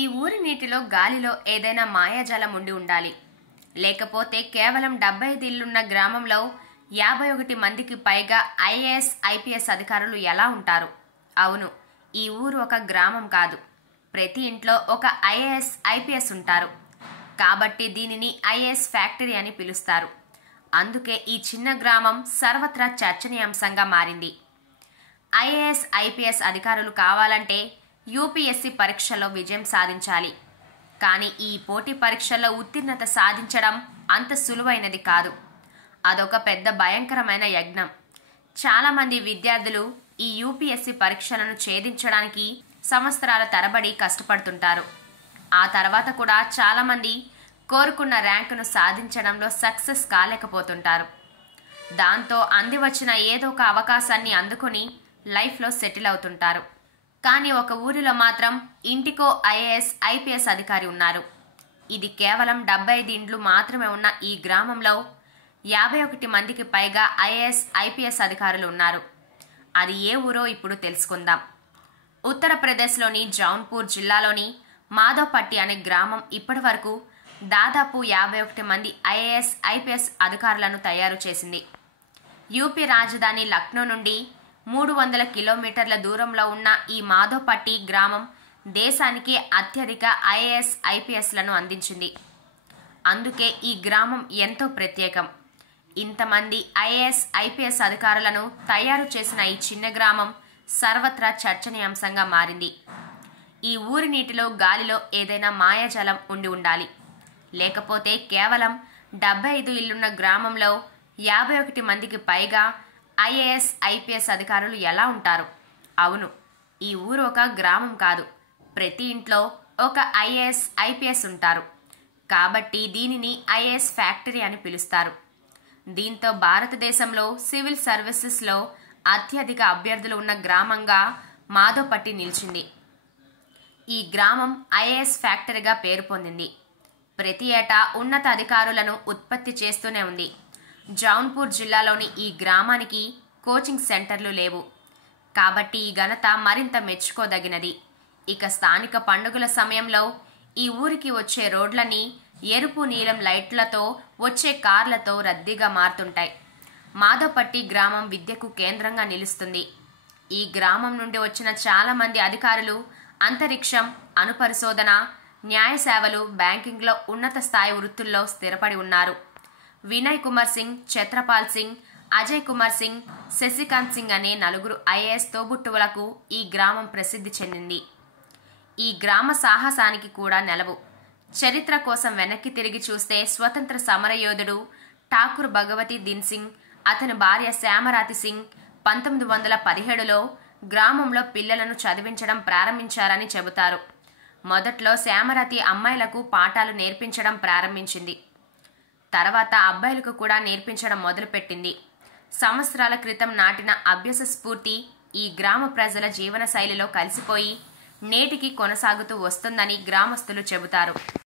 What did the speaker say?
ఈ ఊరి నీటిలో గాలిలో ఏదైనా మాయాజాలం ఉండి ఉండాలి. లేకపోతే కేవలం 75 ఇళ్లున్న గ్రామంలో 51 మందికి పైగా ఐఏఎస్ ఐపీఎస్ అధికారులు ఎలా ఉంటారు? అవును, ఈ ఊరు ఒక గ్రామం కాదు, ప్రతి ఇంట్లో ఒక ఐఏఎస్ ఐపీఎస్ ఉంటారు. కాబట్టి దీనిని ఐఏఎస్ ఫ్యాక్టరీ అని పిలుస్తారు. అందుకే ఈ చిన్న గ్రామం సర్వత్రా చర్చనీయాంశంగా మారింది. ఐఏఎస్ ఐపీఎస్ అధికారులు కావాలంటే యూపీఎస్సీ పరీక్షలో విజయం సాధించాలి. కానీ ఈ పోటీ పరీక్షల్లో ఉత్తీర్ణత సాధించడం అంత సులువైనది కాదు. అదొక పెద్ద భయంకరమైన యజ్ఞం. చాలామంది విద్యార్థులు ఈ యూపీఎస్సీ పరీక్షలను ఛేదించడానికి సంవత్సరాల తరబడి కష్టపడుతుంటారు. ఆ తర్వాత కూడా చాలామంది కోరుకున్న ర్యాంకును సాధించడంలో సక్సెస్ కాలేకపోతుంటారు. దాంతో అందివచ్చిన ఏదో ఒక అవకాశాన్ని అందుకుని లైఫ్లో సెటిల్ అవుతుంటారు. కానీ ఒక ఊరిలో మాత్రం ఇంటికో ఐఏఎస్ ఐపీఎస్ అధికారి ఉన్నారు. ఇది కేవలం 75 ఇండ్లు మాత్రమే ఉన్న ఈ గ్రామంలో 51 మందికి పైగా ఐఏఎస్ ఐపీఎస్ అధికారులు ఉన్నారు. అది ఏ ఊరో ఇప్పుడు తెలుసుకుందాం. ఉత్తరప్రదేశ్లోని జౌన్పూర్ జిల్లాలోని మాధోపట్టి అనే గ్రామం ఇప్పటి వరకు దాదాపు 51 మంది ఐఏఎస్ ఐపీఎస్ అధికారులను తయారు చేసింది. యూపీ రాజధాని లక్నో నుండి 300 కిలోమీటర్ల దూరంలో ఉన్న ఈ మాధోపట్టి గ్రామం దేశానికి అత్యధిక ఐఏఎస్ ఐపీఎస్లను అందించింది. అందుకే ఈ గ్రామం ఎంతో ప్రత్యేకం. ఇంతమంది ఐఏఎస్ ఐపీఎస్ అధికారులను తయారు చేసిన ఈ చిన్న గ్రామం సర్వత్రా చర్చనీయాంశంగా మారింది. ఈ ఊరి నీటిలో గాలిలో ఏదైనా మాయాజాలం ఉండి ఉండాలి. లేకపోతే కేవలం 75 ఇళ్లున్న గ్రామంలో 51 మందికి పైగా ఐఏఎస్ ఐపీఎస్ అధికారులు ఎలా ఉంటారు? అవును, ఈ ఊరు ఒక గ్రామం కాదు, ప్రతి ఇంట్లో ఒక ఐఏఎస్ ఐపీఎస్ ఉంటారు. కాబట్టి దీనిని ఐఏఎస్ ఫ్యాక్టరీ అని పిలుస్తారు. దీంతో భారతదేశంలో సివిల్ సర్వీసెస్లో అత్యధిక అభ్యర్థులు ఉన్న గ్రామంగా మాధోపట్టి నిలిచింది. ఈ గ్రామం ఐఏఎస్ ఫ్యాక్టరీగా పేరు పొందింది. ప్రతి ఏటా ఉన్నత అధికారులను ఉత్పత్తి చేస్తూనే ఉంది. జౌన్పూర్ జిల్లాలోని ఈ గ్రామానికి కోచింగ్ సెంటర్లు లేవు. కాబట్టి ఈ ఘనత మరింత మెచ్చుకోదగినది. ఇక స్థానిక పండుగల సమయంలో ఈ ఊరికి వచ్చే రోడ్లని ఎరుపు నీలం లైట్లతో వచ్చే కార్లతో రద్దీగా మారుతుంటాయి. మాధోపట్టి గ్రామం విద్యకు కేంద్రంగా నిలుస్తుంది. ఈ గ్రామం నుండి వచ్చిన చాలా మంది అధికారులు అంతరిక్షం, అణుపరిశోధన, న్యాయ సేవలు, బ్యాంకింగ్లో ఉన్నత స్థాయి వృత్తుల్లో స్థిరపడి ఉన్నారు. వినయ్ కుమార్ సింగ్, ఛత్రపాల్ సింగ్, అజయ్ కుమార్ సింగ్, శశికాంత్ సింగ్ అనే 4 ఐఏఎస్ తోబుట్టువులకు ఈ గ్రామం ప్రసిద్ధి చెందింది. ఈ గ్రామ సాహసానికి కూడా నెలవు. చరిత్ర కోసం వెనక్కి తిరిగి చూస్తే స్వతంత్ర సమరయోధుడు ఠాకూర్ భగవతి దిన్ సింగ్, అతని భార్య శ్యామరాతి సింగ్ 1917లో గ్రామంలో పిల్లలను చదివించడం ప్రారంభించారని చెబుతారు. మొదట్లో శ్యామరాతి అమ్మాయిలకు పాఠాలు నేర్పించడం ప్రారంభించింది. తర్వాత అబ్బాయిలకు కూడా నేర్పించడం మొదలుపెట్టింది. సంవత్సరాల క్రితం నాటిన అభ్యాస స్ఫూర్తి ఈ గ్రామ ప్రజల జీవన శైలిలో కలిసిపోయి నేటికి కొనసాగుతూ వస్తుందని గ్రామస్తులు చెబుతారు.